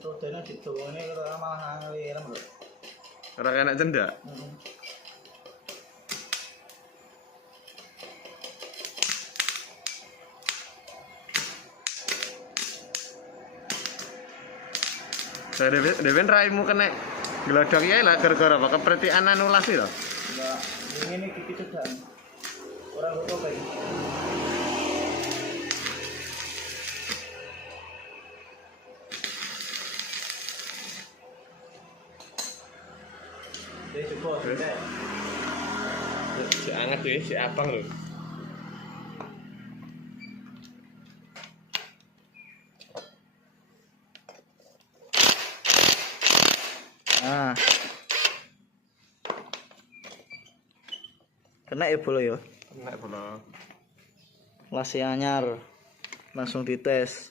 rodanya didongone karo malah ngirem lho. Ora enak cendak. Dewen raimu kena glodok ya lah gara-gara apa kepretian anulasi lho. Enggak, ini gigi cedak. Ora kok kae. Dia coba sih. Si anget tuh si abang lho. Nah. Kena ya bola ya. Kena bola. Masih anyar. Langsung dites.